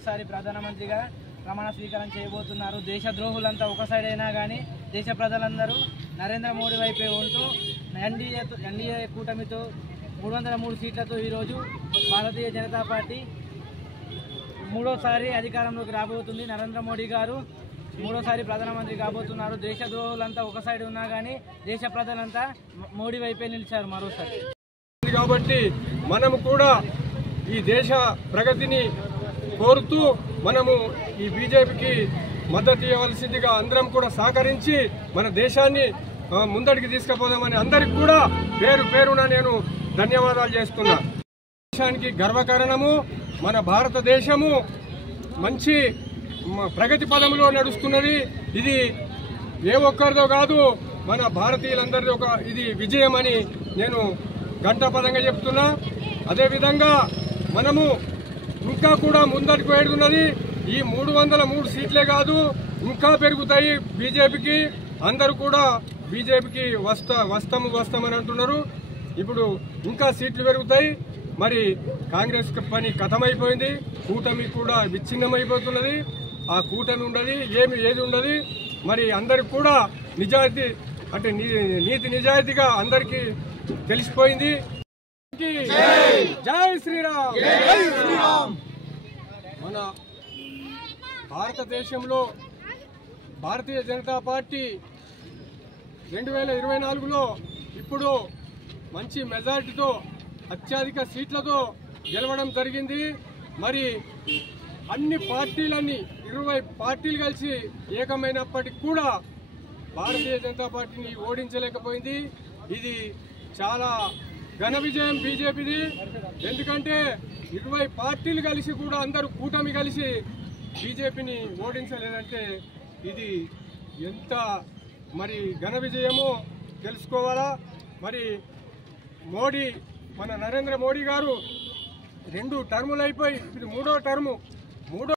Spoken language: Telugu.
మూడోసారి ప్రధానమంత్రిగా ప్రమాణ స్వీకారం చేయబోతున్నారు. దేశద్రోహులంతా ఒక సైడ్ అయినా కానీ దేశ ప్రజలందరూ నరేంద్ర మోడీ వైపే ఉంటూ ఎన్డీఏ కూటమితో 303 సీట్లతో ఈరోజు భారతీయ జనతా పార్టీ మూడోసారి అధికారంలోకి రాబోతుంది. నరేంద్ర మోడీ గారు మూడోసారి ప్రధానమంత్రి కాబోతున్నారు. దేశద్రోహులంతా ఒక సైడ్ ఉన్నా కానీ దేశ ప్రజలంతా మోడీ వైపే నిలిచారు మరోసారి. కాబట్టి మనము కూడా ఈ దేశ ప్రగతిని కోరుతూ మనము ఈ బీజేపీకి మద్దతు ఇవ్వవలసిందిగా అందరం కూడా సహకరించి మన దేశాన్ని ముందడికి తీసుకుపోదామని అందరికి కూడా పేరు పేరున నేను ధన్యవాదాలు చేస్తున్నా. దేశానికి గర్వకారణము మన భారతదేశము మంచి ప్రగతి పదంలో నడుస్తున్నది. ఇది ఏ ఒక్కరిదో కాదు, మన భారతీయులందరిది ఇది విజయం అని నేను ఘంటాపదంగా చెప్తున్నా. అదేవిధంగా మనము ఇంకా కూడా ముందరికి వేడుతున్నది. ఈ 303 సీట్లే కాదు, ఇంకా పెరుగుతాయి బీజేపీకి. అందరూ కూడా బీజేపీకి వస్తామని అంటున్నారు. ఇప్పుడు ఇంకా సీట్లు పెరుగుతాయి. మరి కాంగ్రెస్ పని కథమైపోయింది. కూటమి కూడా విచ్ఛిన్నమైపోతున్నది. ఆ కూటమి ఉండదు, ఏది ఉండదు. మరి అందరికి కూడా నిజాయితీ అంటే నీతి నిజాయితీగా అందరికీ తెలిసిపోయింది. జై శ్రీరామ్, జై శ్రీరామ్. మన భారతదేశంలో భారతీయ జనతా పార్టీ 2024లో ఇప్పుడు మంచి మెజారిటీతో అత్యధిక సీట్లతో గెలవడం జరిగింది. మరి అన్ని పార్టీలన్నీ 20 పార్టీలు కలిసి ఏకమైనప్పటికీ కూడా భారతీయ జనతా పార్టీని ఓడించలేకపోయింది. ఇది చాలా ఘన విజయం బీజేపీది. ఎందుకంటే 20 పార్టీలు కలిసి కూడా అందరూ కూటమి కలిసి బీజేపీని ఓడించలేదంటే ఇది ఎంత మరి ఘన విజయమో తెలుసుకోవాలా. మరి మన నరేంద్ర మోడీ గారు 2 టర్ములు అయిపోయి ఇది 3వ టర్ము.